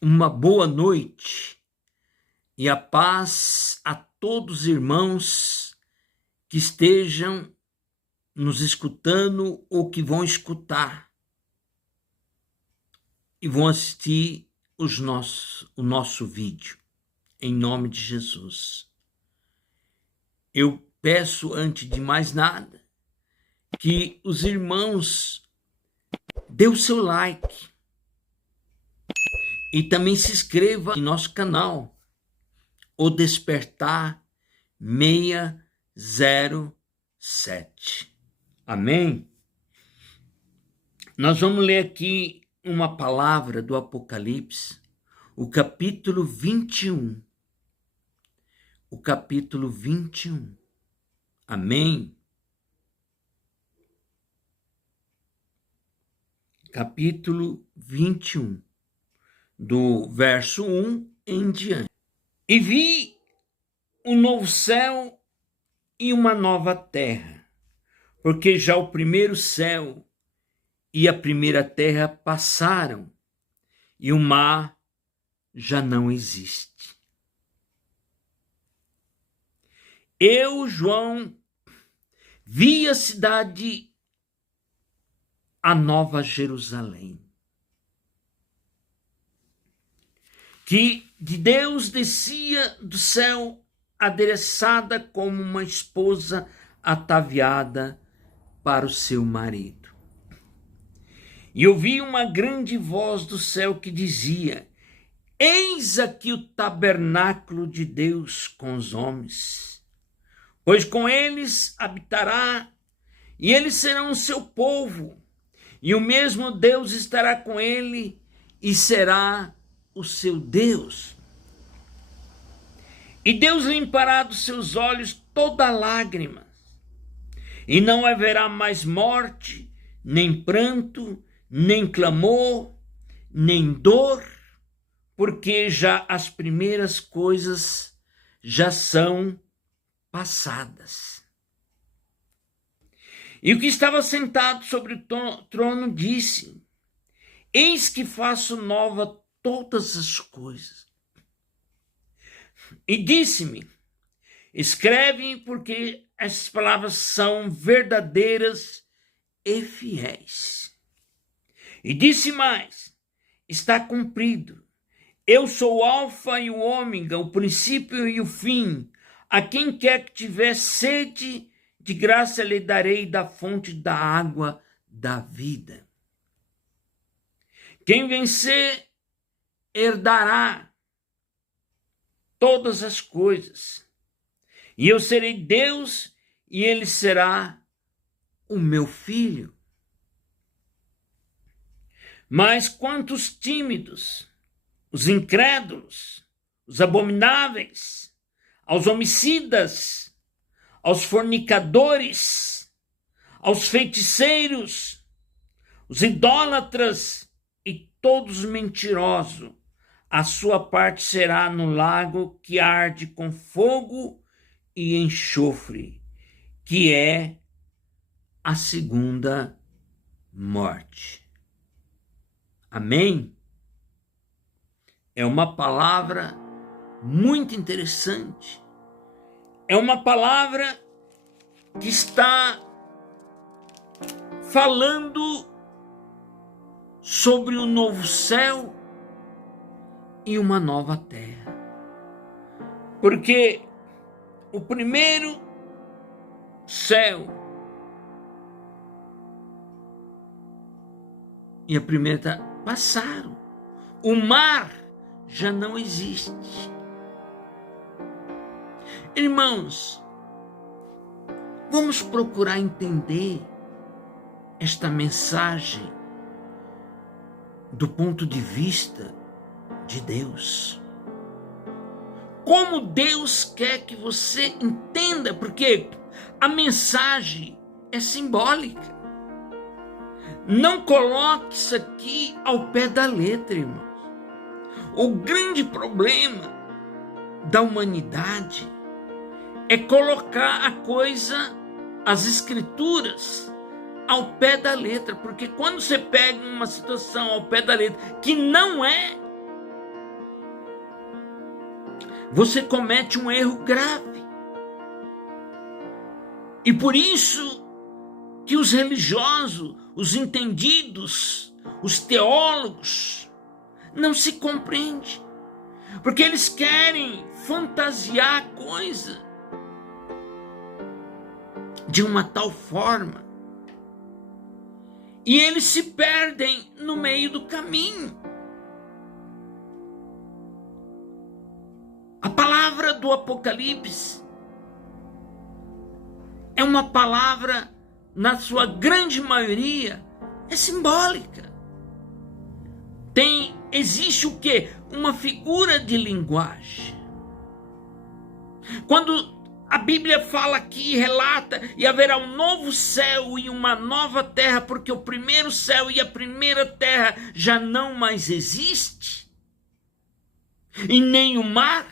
Uma boa noite e a paz a todos os irmãos que estejam nos escutando ou que vão escutar e vão assistir o nosso vídeo, em nome de Jesus. Eu peço, antes de mais nada, que os irmãos dê o seu like e também se inscreva em nosso canal, O Despertar 607. Amém? Nós vamos ler aqui uma palavra do Apocalipse, o capítulo 21. O capítulo 21. Amém? Capítulo 21, do verso 1 em diante. E vi um novo céu e uma nova terra, porque já o primeiro céu e a primeira terra passaram, e o mar já não existe. Eu, João, vi a cidade, a Nova Jerusalém, que de Deus descia do céu, adereçada como uma esposa ataviada para o seu marido. E ouvi uma grande voz do céu que dizia: Eis aqui o tabernáculo de Deus com os homens, pois com eles habitará, e eles serão o seu povo, e o mesmo Deus estará com ele, e será o seu Deus. E Deus limpará dos seus olhos toda lágrima, e não haverá mais morte, nem pranto, nem clamor, nem dor, porque já as primeiras coisas já são passadas. E o que estava sentado sobre o trono disse: Eis que faço nova todas as coisas. E disse-me: Escreve, porque essas palavras são verdadeiras e fiéis. E disse mais: Está cumprido. Eu sou o Alfa e o Ômega, o princípio e o fim. A quem quer que tiver sede, de graça lhe darei da fonte da água da vida. Quem vencer herdará todas as coisas, e eu serei Deus, e ele será o meu filho. Mas quantos tímidos, os incrédulos, os abomináveis, aos homicidas, aos fornicadores, aos feiticeiros, os idólatras e todos os mentirosos, a sua parte será no lago que arde com fogo e enxofre, que é a segunda morte. Amém? É uma palavra muito interessante. É uma palavra que está falando sobre o novo céu e uma nova terra. Porque o primeiro céu e a primeira terra passaram. O mar já não existe. Irmãos, vamos procurar entender esta mensagem do ponto de vista de Deus. Como Deus quer que você entenda, porque a mensagem é simbólica. Não coloque isso aqui ao pé da letra, irmãos. O grande problema da humanidade é colocar a coisa, as escrituras, ao pé da letra, porque quando você pega uma situação ao pé da letra que não é, você comete um erro grave. E por isso que os religiosos, os entendidos, os teólogos, não se compreendem. Porque eles querem fantasiar a coisa de uma tal forma. E eles se perdem no meio do caminho. A palavra do Apocalipse é uma palavra, na sua grande maioria, é simbólica. Existe o quê? Uma figura de linguagem. Quando a Bíblia fala aqui, relata, e haverá um novo céu e uma nova terra, porque o primeiro céu e a primeira terra já não mais existe, e nem o mar.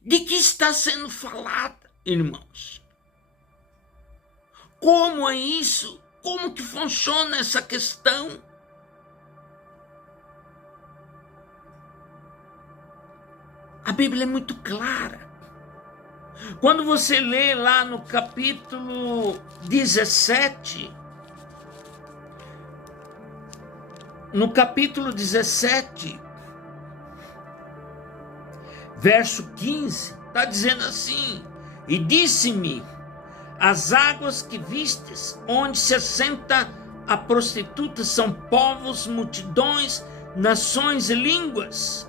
De que está sendo falada, irmãos? Como é isso? Como que funciona essa questão? A Bíblia é muito clara. Quando você lê lá no capítulo 17, verso 15, está dizendo assim: e disse-me, as águas que vistes, onde se assenta a prostituta, são povos, multidões, nações e línguas.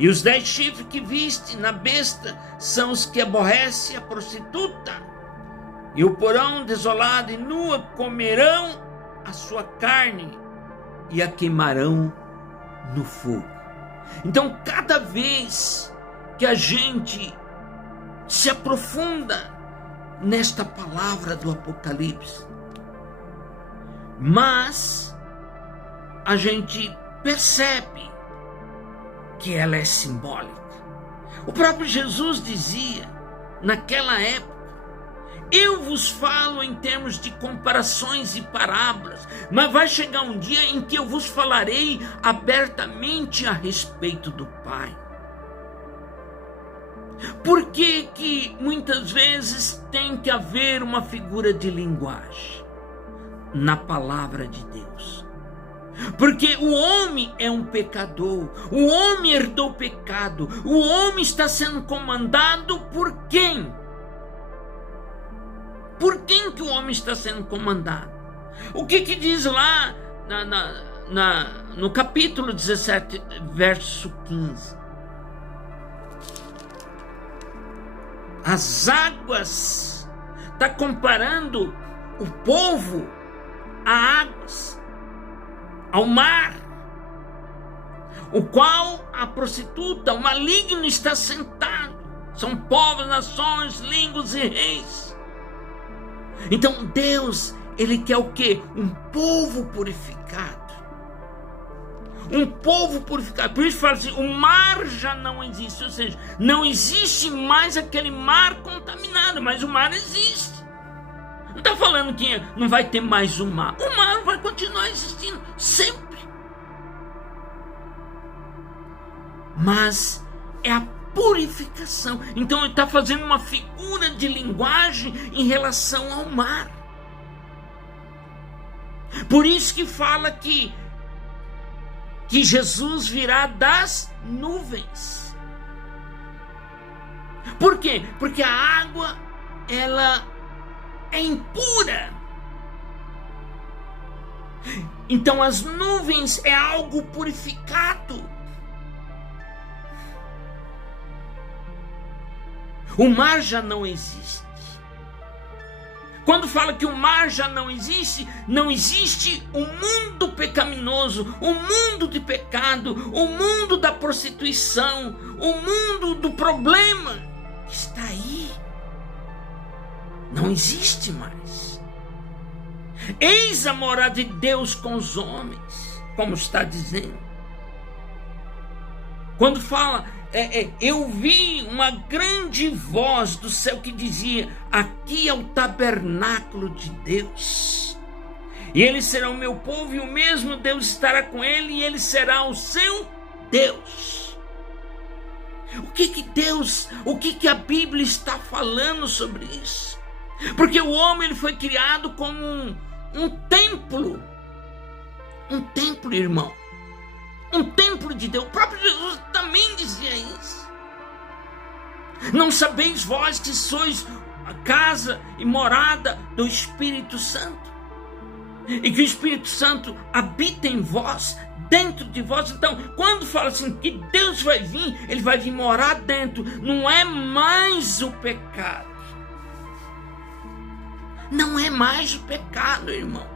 E os 10 chifres que viste na besta são os que aborrece a prostituta. E o porão desolado e nua comerão a sua carne e a queimarão no fogo. Então, cada vez que a gente se aprofunda nesta palavra do Apocalipse, mas a gente percebe que ela é simbólica. O próprio Jesus dizia, naquela época: eu vos falo em termos de comparações e parábolas, mas vai chegar um dia em que eu vos falarei abertamente a respeito do Pai. Por que que muitas vezes tem que haver uma figura de linguagem na palavra de Deus? Porque o homem é um pecador, o homem herdou o pecado, o homem está sendo comandado por quem? Por quem que o homem está sendo comandado? O que diz lá no capítulo 17, verso 15? As águas, está comparando o povo a águas, ao mar, o qual a prostituta, o maligno está sentado. São povos, nações, línguas e reis. Então Deus, Ele quer o quê? Um povo purificado. Um povo purificado. Por isso fala assim, o mar já não existe. Ou seja, não existe mais aquele mar contaminado, mas o mar existe. Não está falando que não vai ter mais o mar. O mar vai continuar existindo sempre. Mas é a purificação. Então ele está fazendo uma figura de linguagem em relação ao mar. Por isso que fala que Jesus virá das nuvens. Por quê? Porque a água, ela é impura. Então as nuvens é algo purificado. O mar já não existe. Quando fala que o mar já não existe o mundo pecaminoso, o mundo de pecado, o mundo da prostituição, o mundo do problema que está aí. Não existe mais. Eis a morada de Deus com os homens, como está dizendo. Quando fala, eu vi uma grande voz do céu que dizia: aqui é o tabernáculo de Deus, e ele será o meu povo, e o mesmo Deus estará com ele, e ele será o seu Deus. O que a Bíblia está falando sobre isso? Porque o homem ele foi criado como um templo. Um templo, irmão. Um templo de Deus. O próprio Jesus também dizia isso. Não sabeis vós que sois a casa e morada do Espírito Santo? E que o Espírito Santo habita em vós, dentro de vós. Então, quando fala assim que Deus vai vir, ele vai vir morar dentro. Não é mais o pecado. Não é mais o pecado, irmão.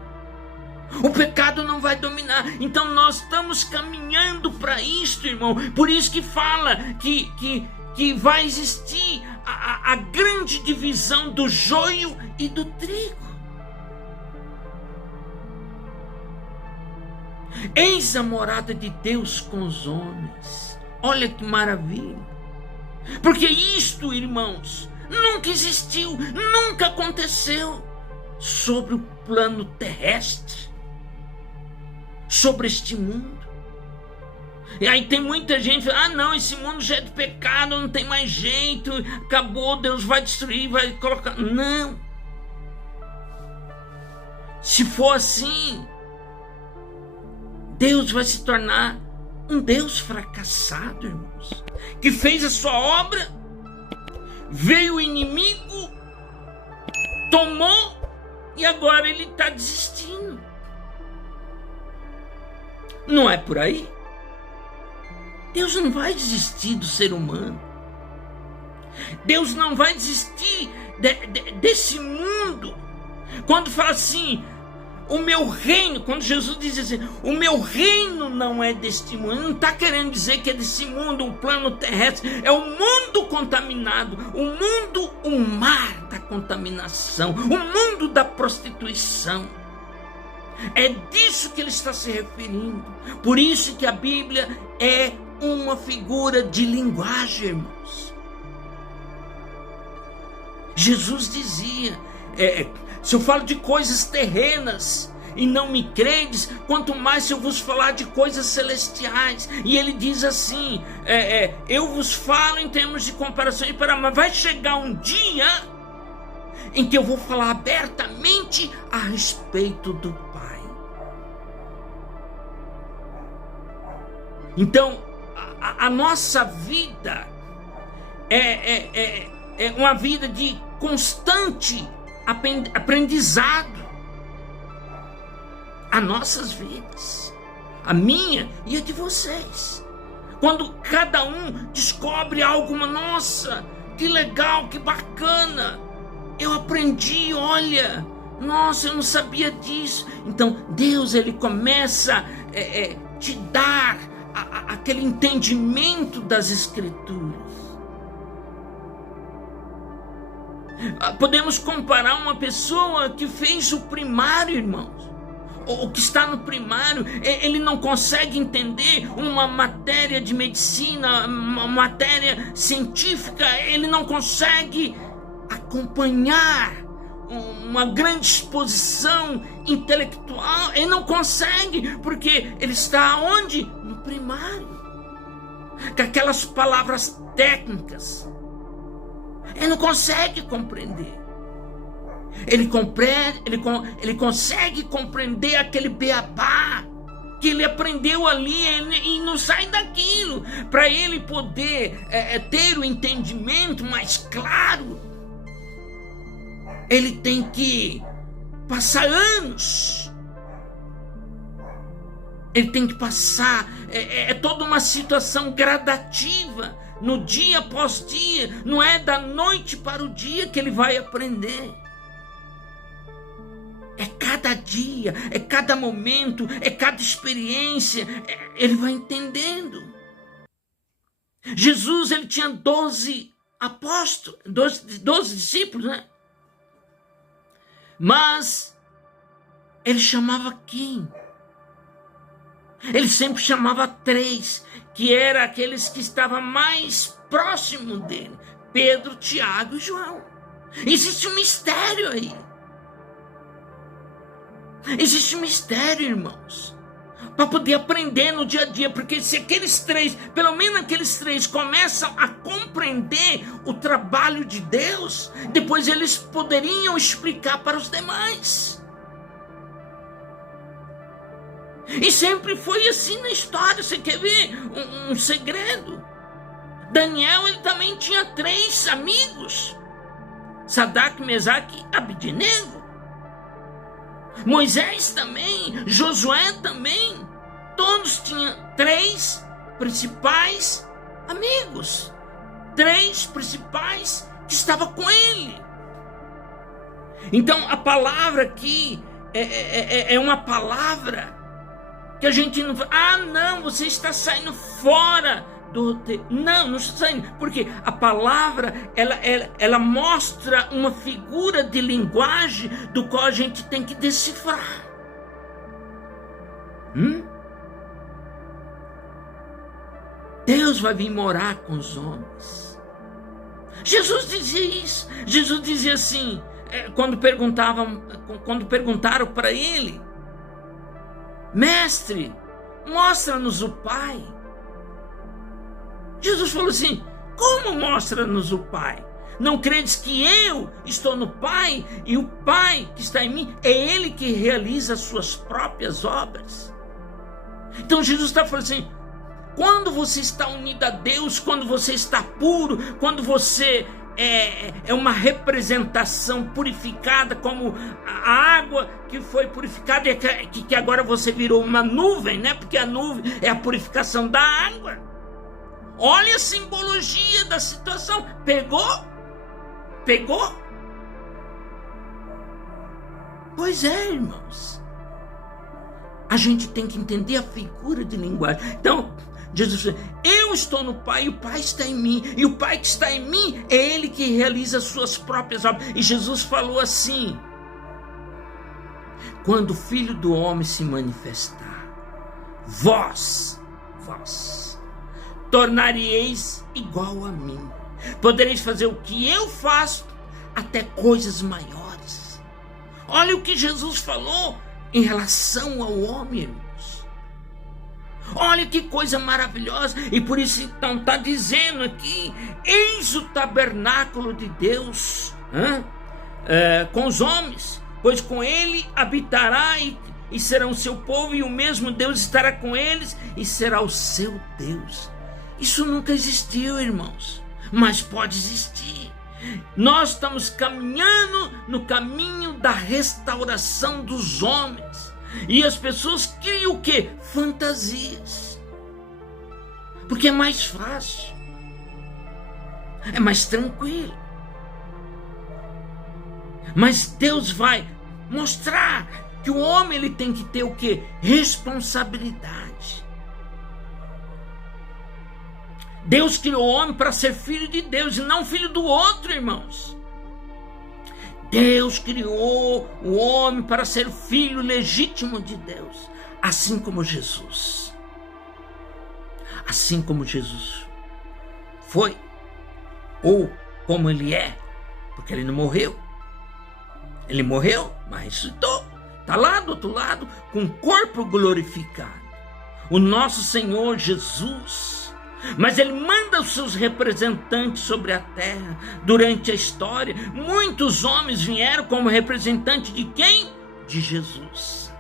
O pecado não vai dominar. Então nós estamos caminhando para isto, irmão. Por isso que fala que vai existir a grande divisão do joio e do trigo. Eis a morada de Deus com os homens. Olha que maravilha. Porque isto, irmãos, nunca existiu, nunca aconteceu sobre o plano terrestre, sobre este mundo. E aí tem muita gente que fala, não, esse mundo já é de pecado, não tem mais jeito, acabou, Deus vai destruir, vai colocar. Não. Se for assim, Deus vai se tornar um Deus fracassado, irmãos, que fez a sua obra, veio o inimigo, tomou e agora ele está desistindo. Não é por aí. Deus não vai desistir do ser humano. Deus não vai desistir desse mundo. Quando fala assim, o meu reino, quando Jesus diz assim, o meu reino não é deste mundo, ele não está querendo dizer que é desse mundo, o plano terrestre, é o mundo contaminado, o mar da contaminação, o mundo da prostituição. É disso que ele está se referindo. Por isso que a Bíblia é uma figura de linguagem, irmãos. Jesus dizia, se eu falo de coisas terrenas e não me credes, quanto mais se eu vos falar de coisas celestiais. E ele diz assim, eu vos falo em termos de comparação, mas vai chegar um dia em que eu vou falar abertamente a respeito do Pai. Então, a nossa vida é uma vida de constante aprendizado. As nossas vidas, a minha e a de vocês. Quando cada um descobre algo, nossa, que legal, que bacana, eu aprendi, olha, nossa, eu não sabia disso. Então Deus, ele começa a te dar aquele entendimento das Escrituras. Podemos comparar uma pessoa que fez o primário, irmãos, ou que está no primário, ele não consegue entender uma matéria de medicina, uma matéria científica, ele não consegue acompanhar uma grande exposição intelectual, ele não consegue, porque ele está onde? No primário, com aquelas palavras técnicas, ele não consegue compreender. Ele consegue compreender aquele beabá que ele aprendeu ali e não sai daquilo. Para ele poder ter o entendimento mais claro, ele tem que passar anos. Ele tem que passar, toda uma situação gradativa, no dia após dia. Não é da noite para o dia que ele vai aprender. É cada dia, é cada momento, é cada experiência, ele vai entendendo. Jesus, ele tinha 12 apóstolos, 12 discípulos, né? Mas ele chamava quem? Ele sempre chamava 3, que eram aqueles que estavam mais próximos dele: Pedro, Tiago e João. Existe um mistério aí. Existe um mistério, irmãos. para poder aprender no dia a dia, porque se aqueles três, pelo menos aqueles três, começam a compreender o trabalho de Deus, depois eles poderiam explicar para os demais. E sempre foi assim na história. Você quer ver um segredo? Daniel, ele também tinha 3 amigos: Sadraque, Mesaque e Abednego. Moisés também, Josué também, todos tinham 3 principais amigos, 3 principais que estavam com ele. Então a palavra aqui é uma palavra que a gente não... não, você está saindo fora do... Não está saindo, porque a palavra, ela mostra uma figura de linguagem do qual a gente tem que decifrar. Deus vai vir morar com os homens. Jesus dizia isso. Jesus dizia assim, quando perguntaram para ele: Mestre, mostra-nos o Pai. Jesus falou assim: como mostra-nos o Pai? Não credes que eu estou no Pai e o Pai que está em mim é Ele que realiza as suas próprias obras? Então Jesus está falando assim: quando você está unido a Deus, quando você está puro, quando você é uma representação purificada, como a água que foi purificada e que agora você virou uma nuvem, né? Porque a nuvem é a purificação da água. Olha a simbologia da situação. Pegou? Pois é, irmãos. A gente tem que entender a figura de linguagem. Então, Jesus disse: eu estou no Pai e o Pai está em mim. E o Pai que está em mim é Ele que realiza as suas próprias obras. E Jesus falou assim: quando o Filho do Homem se manifestar, vós tornareis igual a mim. Podereis fazer o que eu faço, até coisas maiores. Olha o que Jesus falou em relação ao homem, irmãos. Olha que coisa maravilhosa. E por isso então está dizendo aqui: eis o tabernáculo de Deus com os homens, pois com ele habitará e serão o seu povo, e o mesmo Deus estará com eles e será o seu Deus. Isso nunca existiu, irmãos, mas pode existir. Nós estamos caminhando no caminho da restauração dos homens. E as pessoas criam o quê? Fantasias. Porque é mais fácil. É mais tranquilo. Mas Deus vai mostrar que o homem ele tem que ter o quê? Responsabilidade. Deus criou o homem para ser filho de Deus e não filho do outro, irmãos. Deus criou o homem para ser filho legítimo de Deus, assim como Jesus. Assim como Jesus foi, ou como ele é, porque ele não morreu. Ele morreu, mas ressuscitou. Está lá do outro lado, com o corpo glorificado. O nosso Senhor Jesus. Mas ele manda os seus representantes sobre a terra. Durante a história, muitos homens vieram como representante de quem? De Jesus.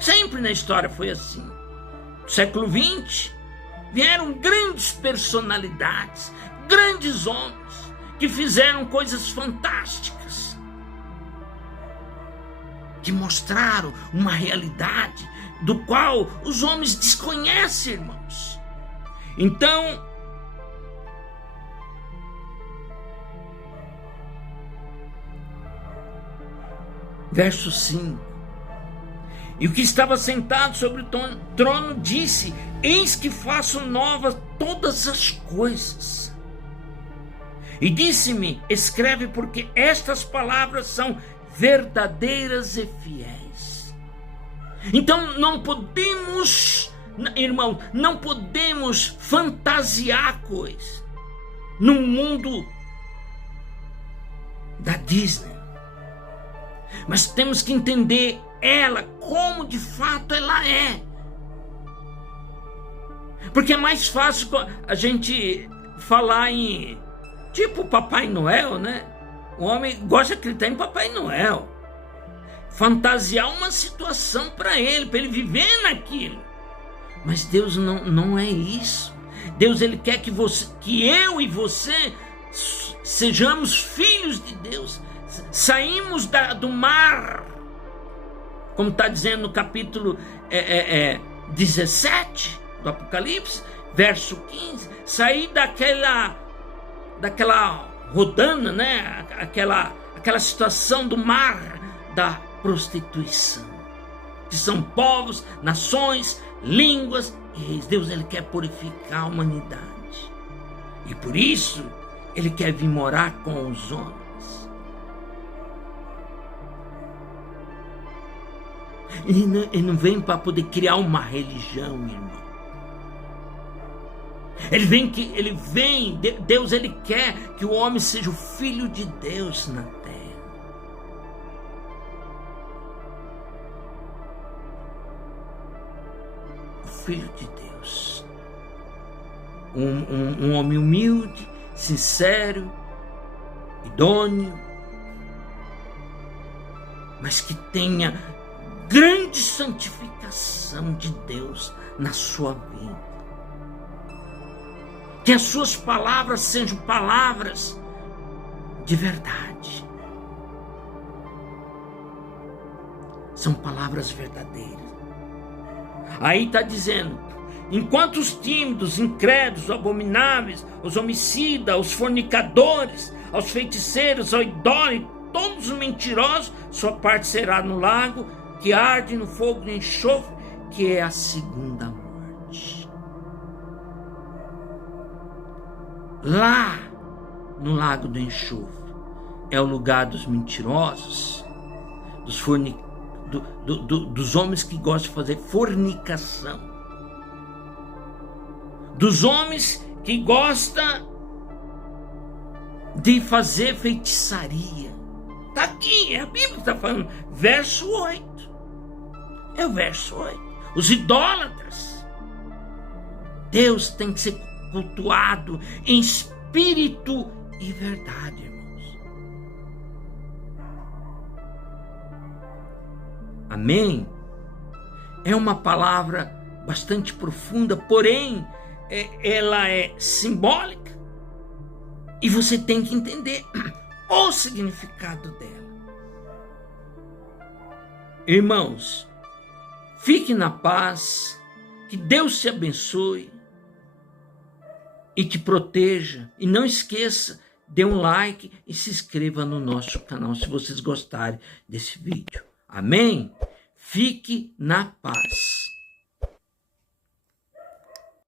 Sempre na história foi assim. No século XX, vieram grandes personalidades, grandes homens, que fizeram coisas fantásticas, que mostraram uma realidade do qual os homens desconhecem, irmãos. Então, verso 5: e o que estava sentado sobre o trono disse: eis que faço novas todas as coisas. E disse-me: escreve, porque estas palavras são verdadeiras e fiéis. Então não podemos, irmão, não podemos fantasiar coisas no mundo da Disney. Mas temos que entender ela como de fato ela é. Porque é mais fácil a gente falar em tipo Papai Noel, né? O homem gosta de acreditar em Papai Noel. Fantasiar uma situação para ele viver naquilo. Mas Deus não é isso. Deus, ele quer que eu e você sejamos filhos de Deus. Saímos do mar, como está dizendo no capítulo 17 do Apocalipse, verso 15. Sair daquela rodana, né? Aquela situação do mar da prostituição, que são povos, nações, línguas e reis. Deus, ele quer purificar a humanidade, e por isso ele quer vir morar com os homens. Ele não vem para poder criar uma religião, irmão. Deus, ele quer que o homem seja o filho de Deus na terra. O filho de Deus. Um homem humilde, sincero, idôneo, mas que tenha grande santificação de Deus na sua vida. Que as suas palavras sejam palavras de verdade. São palavras verdadeiras. Aí está dizendo: enquanto os tímidos, incrédulos, abomináveis, os homicidas, os fornicadores, aos feiticeiros, ao idólatra, todos os mentirosos, sua parte será no lago que arde no fogo de enxofre, que é a segunda morte. Lá no lago do enxofre é o lugar dos mentirosos, dos homens que gostam de fazer fornicação, dos homens que gostam de fazer feitiçaria. Está aqui, a Bíblia está falando, verso 8. É o verso 8. Os idólatras. Deus tem que ser cultuado em espírito e verdade, irmãos. Amém? É uma palavra bastante profunda, porém, ela é simbólica. E você tem que entender o significado dela. Irmãos, fique na paz, que Deus te abençoe e te proteja. E não esqueça, dê um like e se inscreva no nosso canal se vocês gostarem desse vídeo. Amém? Fique na paz.